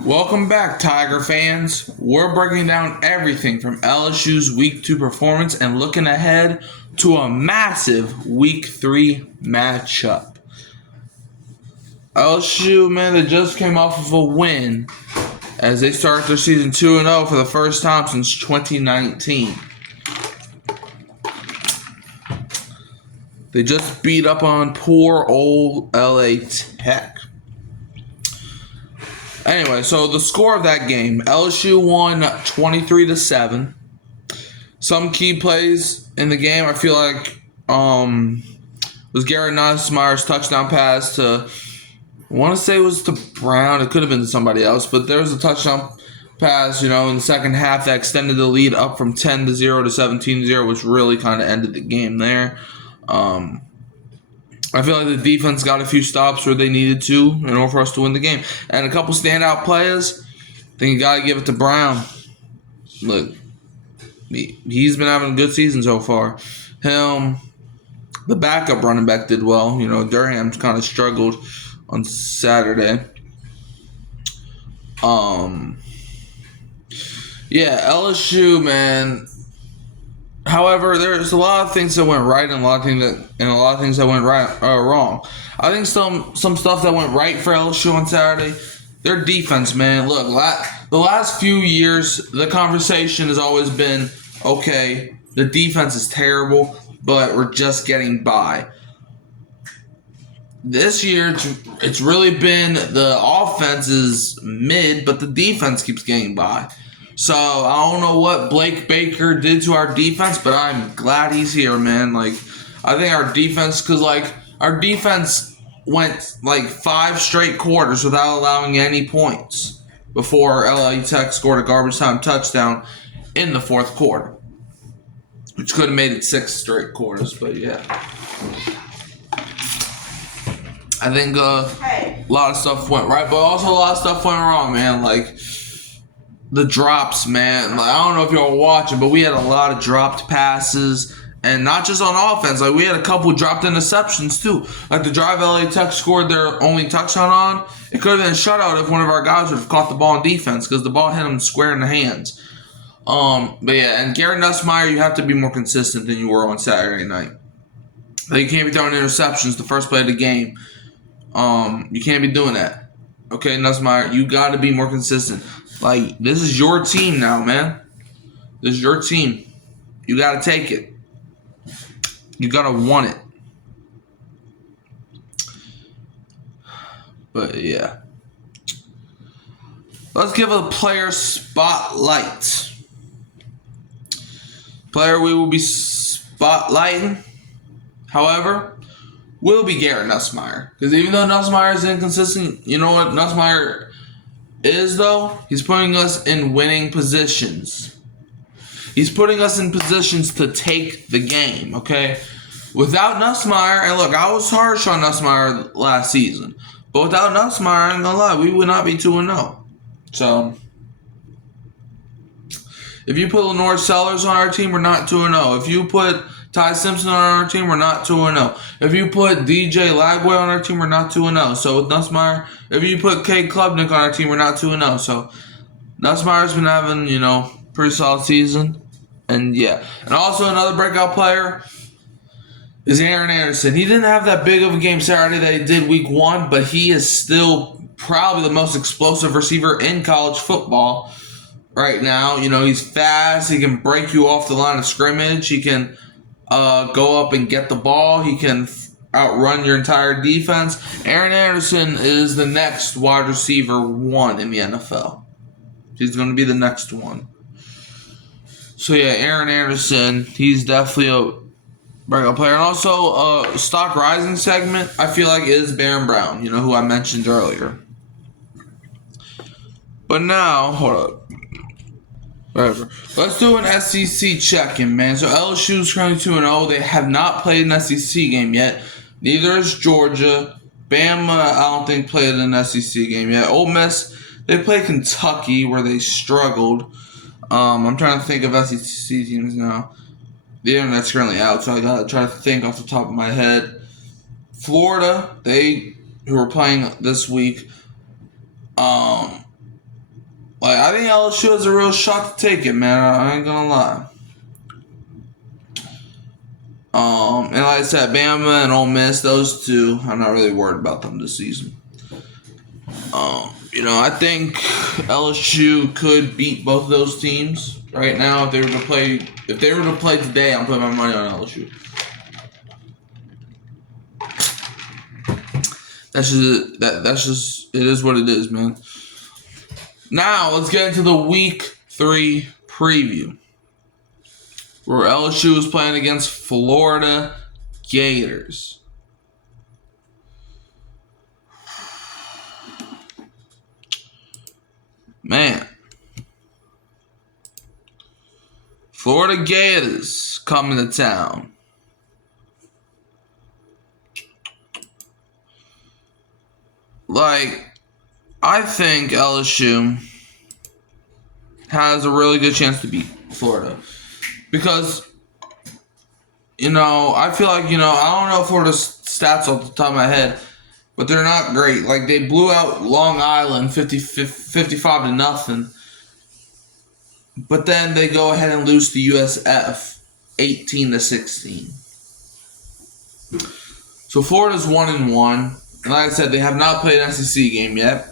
Welcome back, Tiger fans. We're breaking down everything from LSU's Week 2 performance and looking ahead to a massive Week 3 matchup. LSU, man, they just came off of a win as they start their season 2-0 for the first time since 2019. They just beat up on poor old LA Tech. Anyway, so the score of that game, LSU won 23-7. Some key plays in the game, I feel like, was Garrett Nussmeier's touchdown pass to, I want to say it was to Brown. It could have been to somebody else, but there was a touchdown pass, in the second half that extended the lead up from 10-0 to 17-0, which really kind of ended the game there. I feel like the defense got a few stops where they needed to in order for us to win the game. And a couple standout players, I think you got to give it to Brown. Look, he's been having a good season so far. Him, the backup running back did well. Durham kind of struggled on Saturday. LSU, man. However, there's a lot of things that went right and a lot of things that went wrong. I think some stuff that went right for LSU on Saturday, their defense, man. Look, the last few years, the conversation has always been, okay, the defense is terrible, but we're just getting by. This year, it's really been the offense is mid, but the defense keeps getting by. So, I don't know what Blake Baker did to our defense, but I'm glad he's here, man. I think our defense, our defense went 5 straight quarters without allowing any points before LA Tech scored a garbage time touchdown in the fourth quarter, which could have made it 6 straight quarters, but yeah. I think a lot of stuff went right, but also a lot of stuff went wrong, man. The drops, man. I don't know if y'all were watching, but we had a lot of dropped passes. And not just on offense. We had a couple dropped interceptions, too. The drive LA Tech scored their only touchdown on. It could have been a shutout if one of our guys would have caught the ball in defense because the ball hit him square in the hands. But yeah, and Garrett Nussmeier, you have to be more consistent than you were on Saturday night. You can't be throwing interceptions the first play of the game. You can't be doing that. Okay, Nussmeier, you got to be more consistent. This is your team now, man. This is your team. You got to take it. You got to want it. But, yeah. Let's give a player spotlight. Player we will be spotlighting, however, will be Garrett Nussmeier. Because even though Nussmeier is inconsistent, you know what Nussmeier is, though? He's putting us in winning positions. He's putting us in positions to take the game, okay? Without Nussmeier, and look, I was harsh on Nussmeier last season, but without Nussmeier, I ain't gonna lie, we would not be 2-0. So, if you put Lenore Sellers on our team, we're not 2-0. If you put Ty Simpson on our team, we're not 2-0. If you put DJ Lagway on our team, we're not 2-0. So with Nussmeier, if you put Cade Klubnik on our team, we're not 2-0. So Nussmeier's been having, pretty solid season. And yeah. And also another breakout player is Aaron Anderson. He didn't have that big of a game Saturday that he did week 1, but he is still probably the most explosive receiver in college football right now. He's fast. He can break you off the line of scrimmage. He can go up and get the ball. He can outrun your entire defense. Aaron Anderson is the next wide receiver 1 in the NFL. He's going to be the next one. So yeah, Aaron Anderson, he's definitely a breakout player. And also, stock rising segment, I feel like is Baron Brown, who I mentioned earlier. But now, hold up. Whatever. Let's do an SEC check-in, man. So LSU's currently 2-0. They have not played an SEC game yet. Neither is Georgia. Bama, I don't think, played an SEC game yet. Ole Miss, they played Kentucky where they struggled. I'm trying to think of SEC teams now. The internet's currently out, so I gotta try to think off the top of my head. Florida, who are playing this week, Like, I think LSU has a real shot to take it, man. I ain't gonna lie. And like I said, Bama and Ole Miss, those two, I'm not really worried about them this season. I think LSU could beat both of those teams right now if they were to play. If they were to play today, I'm putting my money on LSU. That's just it is what it is, man. Now let's get into the Week 3 preview, where LSU is playing against Florida Gators. Man, Florida Gators coming to town. Like, I think LSU has a really good chance to beat Florida. Because, I feel like, I don't know Florida's stats off the top of my head, but they're not great. Like, they blew out Long Island 55 to nothing. But then they go ahead and lose to USF 18 to 16. So Florida's 1-1. And like I said, they have not played an SEC game yet.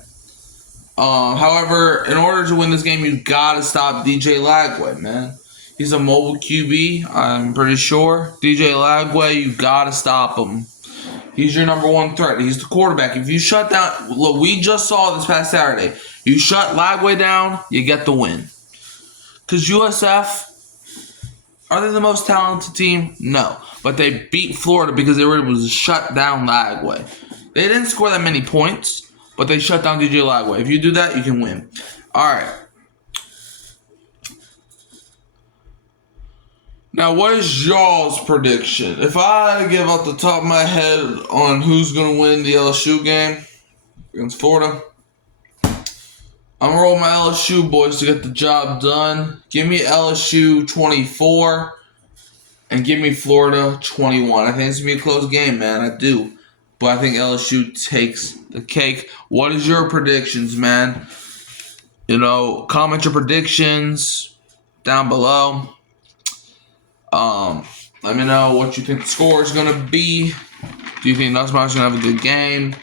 However, in order to win this game, you gotta stop DJ Lagway, man. He's a mobile QB, I'm pretty sure. DJ Lagway, you gotta stop him. He's your number one threat. He's the quarterback. If you shut down, look, we just saw this past Saturday. You shut Lagway down, you get the win. Because USF, are they the most talented team? No. But they beat Florida because they were able to shut down Lagway. They didn't score that many points, but they shut down DJ Lagway. If you do that, you can win. All right. Now, what is y'all's prediction? If I had to give off the top of my head on who's going to win the LSU game against Florida, I'm going to roll my LSU boys to get the job done. Give me LSU 24 and give me Florida 21. I think it's going to be a close game, man. I do. But I think LSU takes the cake. What is your predictions, man? Comment your predictions down below. Let me know what you think the score is going to be. Do you think Nussmeyer's going to have a good game?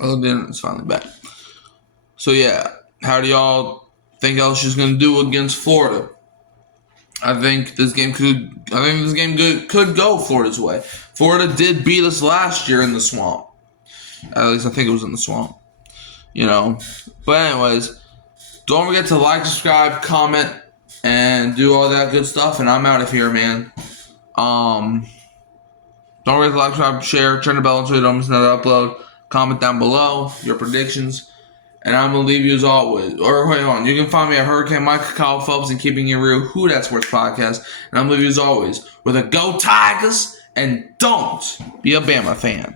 Oh, then it's finally back. So, yeah. How do y'all think LSU's going to do against Florida? I think this game could go Florida's way. Florida did beat us last year in the swamp. At least I think it was in the swamp. But anyways, don't forget to like, subscribe, comment, and do all that good stuff. And I'm out of here, man. Don't forget to like, subscribe, share, turn the bell so you don't miss another upload. Comment down below your predictions. And I'm going to leave you as always. Or wait on. You can find me at Hurricane Mike, Kyle Phelps, and Keeping It Real, Who That Sports Podcast. And I'm going to leave you as always with a Go Tigers and don't be a Bama fan.